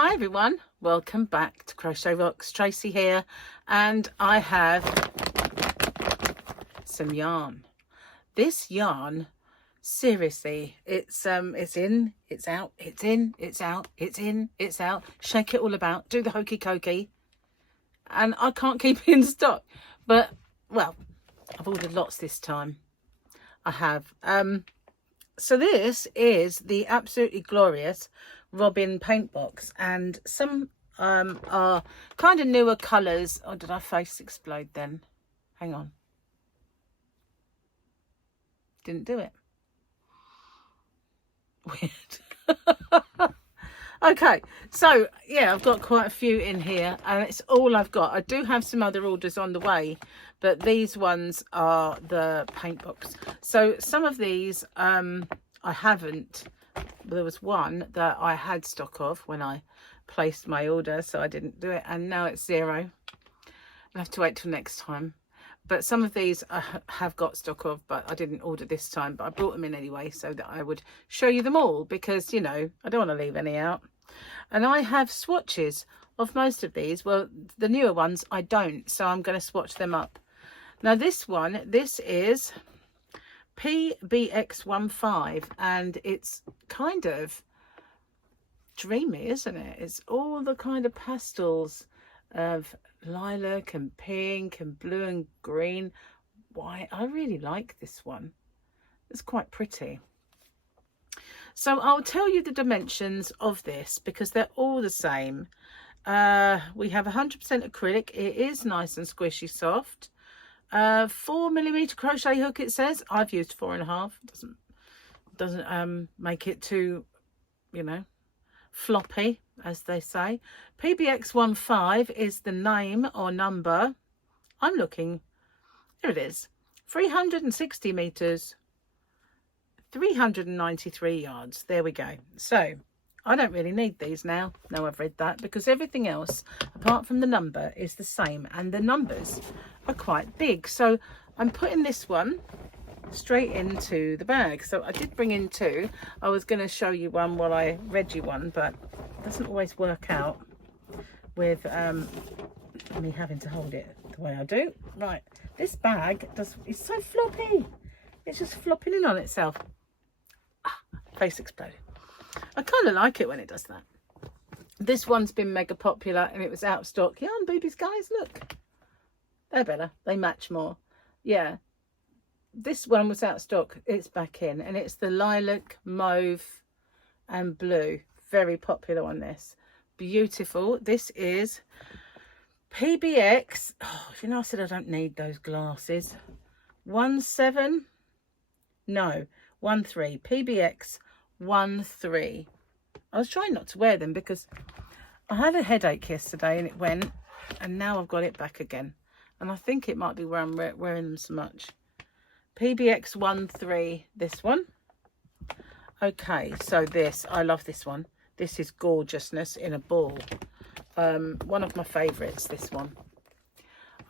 Hi everyone, welcome back to Crochet Rocks. Tracy here, and I have some yarn. This yarn, seriously, it's in, it's out, it's in, it's out, it's in, it's out. Shake it all about, do the hokey cokey, and I can't keep it in stock. But well, I've ordered lots this time. I have. So this is the absolutely glorious Robin paint box, and some are kind of newer colours. Oh, did our face explode then? Hang on. Didn't do it. Weird. Okay, so yeah, I've got quite a few in here, and it's all I've got. I do have some other orders on the way, but these ones are the paint box. So some of these I haven't. There was one that I had stock of when I placed my order, so I didn't do it, and now it's zero. I'll have to wait till next time. But some of these I have got stock of, but I didn't order this time, but I brought them in anyway so that I would show you them all, because, you know, I don't want to leave any out. And I have swatches of most of these. Well, the newer ones I don't, so I'm going to swatch them up. Now this one, this is PBX15, and it's kind of dreamy, isn't it? It's all the kind of pastels of lilac and pink and blue and green. Why, I really like this one. It's quite pretty. So I'll tell you the dimensions of this because they're all the same. We have 100% acrylic. It is nice and squishy soft. 4mm crochet hook, it says. I've used 4.5. Doesn't make it too, you know, floppy, as they say. PBX15 is the name or number. I'm looking. Here it is. 360 meters, 393 yards. There we go. So I don't really need these now. Now I've read that, because everything else apart from the number is the same, and the numbers are quite big. So I'm putting this one straight into the bag. So I did bring in two. I was going to show you one while I read you one, but it doesn't always work out with me having to hold it the way I do. Right, this bag is so floppy. It's just flopping in on itself. Face exploded. I kind of like it when it does that. This one's been mega popular, and it was out of stock. Yarn Boobies, guys, look. They're better. They match more. Yeah. This one was out of stock. It's back in, and it's the lilac, mauve and blue. Very popular on this. Beautiful. This is PBX. Oh, you know, I said I don't need those glasses. 17. No, 13. PBX 13. I was trying not to wear them because I had a headache yesterday and it went, and now I've got it back again. And I think it might be where I'm wearing them so much. PBX 13, this one. Okay, so this, I love this one. This is gorgeousness in a ball. One of my favourites, this one.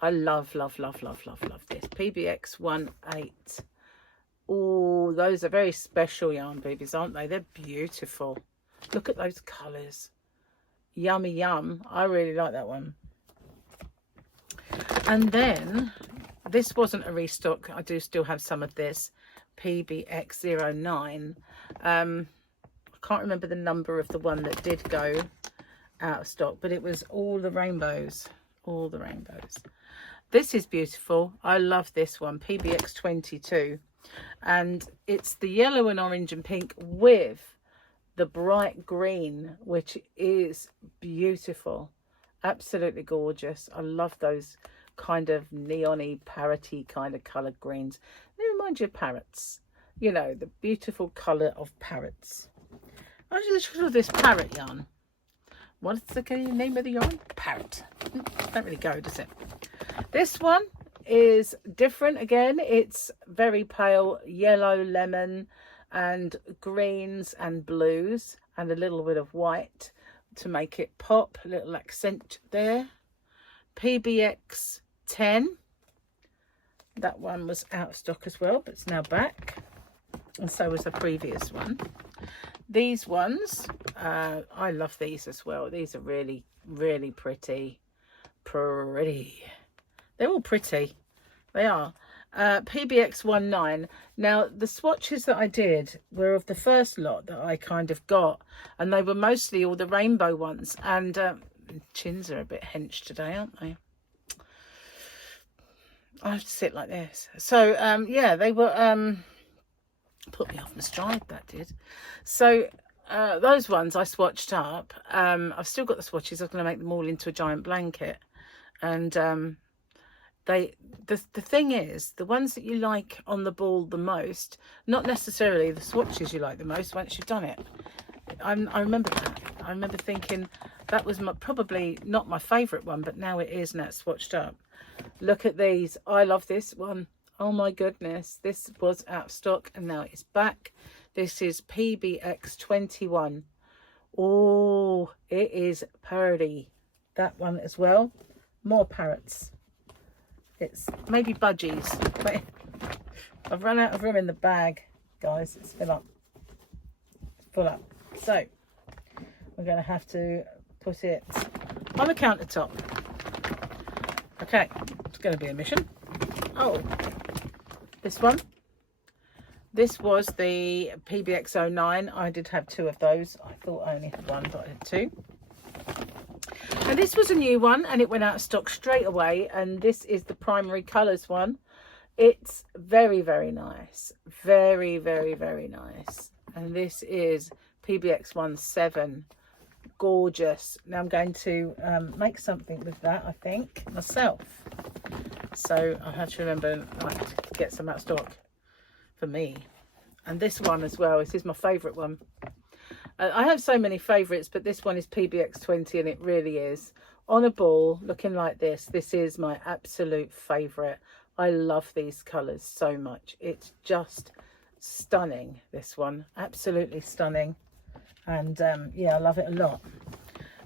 I love, love, love, love, love, love this. PBX 18. Oh, those are very special yarn boobies, aren't they? They're beautiful. Look at those colours. Yummy yum. I really like that one. And then this wasn't a restock. I do still have some of this. PBX09. I can't remember the number of the one that did go out of stock, but it was all the rainbows. All the rainbows. This is beautiful. I love this one. PBX22. And it's the yellow and orange and pink with the bright green, which is beautiful. Absolutely gorgeous. I love those kind of neon-y, parrot-y kind of coloured greens. They remind you of parrots. You know, the beautiful colour of parrots. I just look at this parrot yarn. What's the name of the yarn? Parrot. Don't really go, does it? This one is different again. It's very pale yellow, lemon and greens and blues, and a little bit of white to make it pop. A little accent there. PBX 10. That one was out of stock as well, but it's now back, and so was the previous one. these ones, I love these as well. These are really, really pretty. They're all pretty. They are. PBX19. Now, the swatches that I did were of the first lot that I kind of got, and they were mostly all the rainbow ones. And chins are a bit hench today, aren't they? I have to sit like this. So, yeah, they were... put me off my stride, that did. So those ones I swatched up. I've still got the swatches. I'm going to make them all into a giant blanket. And the thing is, the ones that you like on the ball the most, not necessarily the swatches you like the most once you've done it. I remember that. I remember thinking that was probably not my favourite one, but now it is, and that's swatched up. Look at these. I love this one. Oh my goodness, this was out of stock and now it's back. This is PBX21. Oh, it is parody. That one as well. More parrots. It's maybe budgies. But I've run out of room in the bag, guys. It's full up. It's full up. So we're going to have to put it on the countertop. Okay, it's going to be a mission. Oh, this one. This was the PBX09. I did have two of those. I thought I only had one, but I had two. And this was a new one, and it went out of stock straight away. And this is the primary colours one. It's very, very nice. Very, very, very nice. And this is PBX17. Gorgeous. Now I'm going to make something with that, I think, myself. So I have to remember to get some out of stock for me. And this one as well. This is my favourite one. I have so many favourites, but this one is PBX20, and it really is. On a ball, looking like this. This is my absolute favourite. I love these colours so much. It's just stunning, this one. Absolutely stunning. And yeah, I love it a lot.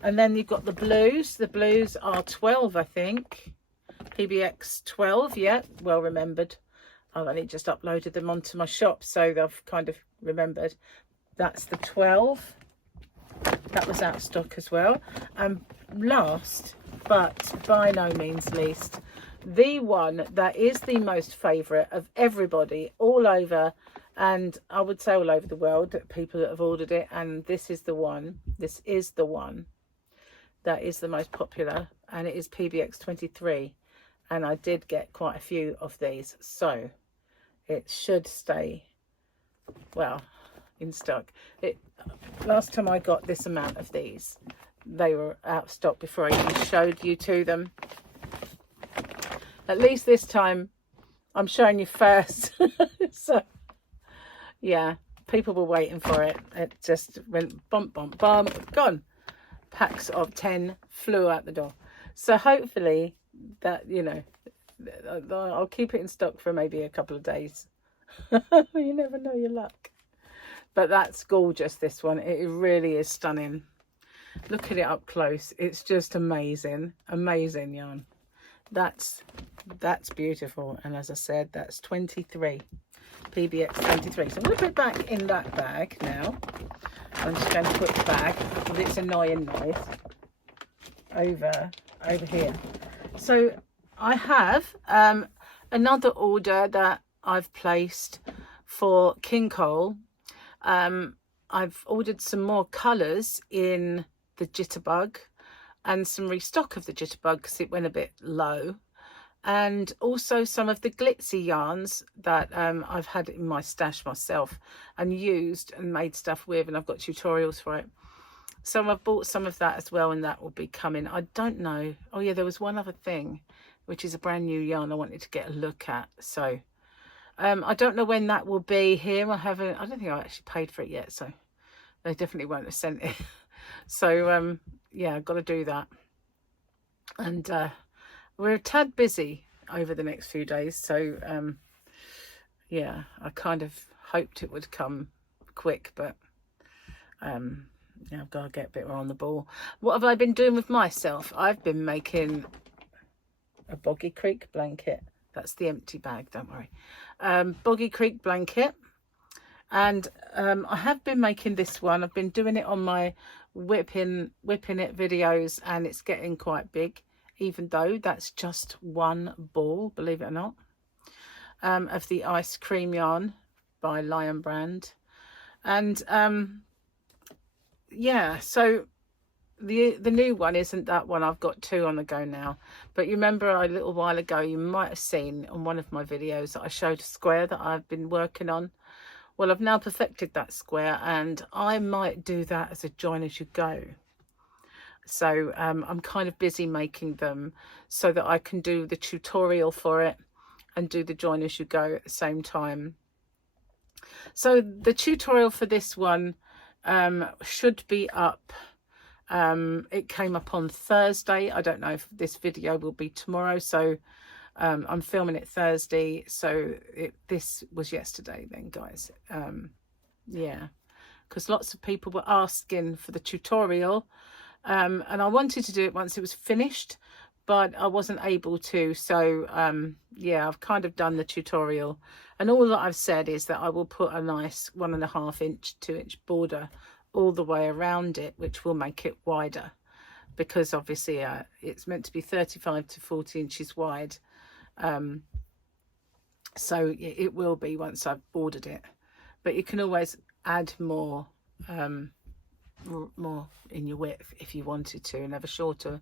And then you've got the blues. The blues are 12, I think. PBX 12, yeah, well remembered. I've only just uploaded them onto my shop, so I've kind of remembered. That's the 12. That was out of stock as well. And last, but by no means least, the one that is the most favourite of everybody all over, and I would say all over the world, people that have ordered it, and this is the one. This is the one that is the most popular, and it is PBX 23. And I did get quite a few of these, so it should stay, well, in stock. Last time I got this amount of these, they were out of stock before I even showed you to them. At least this time I'm showing you first. So yeah, people were waiting for it. It just went bump, bump, bump, gone. Packs of 10 flew out the door. So hopefully that, you know, I'll keep it in stock for maybe a couple of days. You never know your luck. But that's gorgeous, this one. It really is stunning. Look at it up close. It's just amazing. Amazing yarn. That's beautiful. And as I said, that's 23. PBX 23. So I'm going to put it back in that bag now. I'm just going to put the bag with its annoying noise over here. So I have another order that I've placed for King Cole. I've ordered some more colours in the Jitterbug and some restock of the Jitterbug because it went a bit low, and also some of the glitzy yarns that I've had in my stash myself and used and made stuff with, and I've got tutorials for it. So I've bought some of that as well, and that will be coming. I don't know. Oh yeah, there was one other thing, which is a brand new yarn I wanted to get a look at. So I don't know when that will be here. I don't think I actually paid for it yet, so they definitely won't have sent it. So yeah, I've got to do that. And we're a tad busy over the next few days, so yeah, I kind of hoped it would come quick, but yeah, I've got to get a bit more on the ball. What have I been doing with myself? I've been making a Boggy Creek blanket. That's the empty bag, don't worry. Boggy Creek blanket. And I have been making this one. I've been doing it on my whipping it videos, and it's getting quite big, even though that's just one ball, believe it or not, of the ice cream yarn by Lion Brand. And yeah, so the new one isn't that one. I've got 2 on the go now. But you remember a little while ago, you might have seen on one of my videos that I showed a square that I've been working on. Well, I've now perfected that square, and I might do that as a join as you go. So I'm kind of busy making them so that I can do the tutorial for it and do the join as you go at the same time. So the tutorial for this one should be up. It came up on Thursday. I don't know if this video will be tomorrow, so I'm filming it Thursday, so this was yesterday then, guys. Yeah, because lots of people were asking for the tutorial, and I wanted to do it once it was finished, but I wasn't able to. So yeah, I've kind of done the tutorial, and all that I've said is that I will put a nice 1.5 inch, 2 inch border all the way around it, which will make it wider, because obviously it's meant to be 35 to 40 inches wide. So it will be once I've bordered it, but you can always add more more in your width if you wanted to, and have a shorter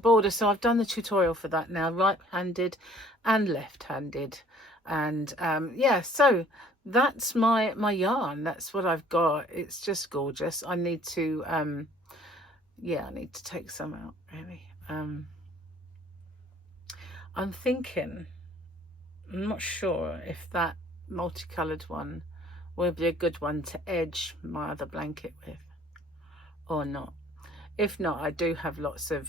border. So I've done the tutorial for that now, right-handed and left-handed. And yeah, so that's my yarn. That's what I've got. It's just gorgeous. I need to yeah, I need to take some out, really. I'm thinking, I'm not sure if that multicolored one will be a good one to edge my other blanket with or not. If not, I do have lots of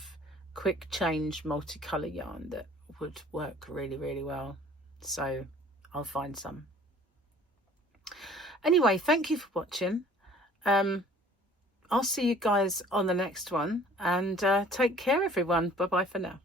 quick change multicolor yarn that would work really, really well. So I'll find some. Anyway, thank you for watching. I'll see you guys on the next one, and take care, everyone. Bye bye for now.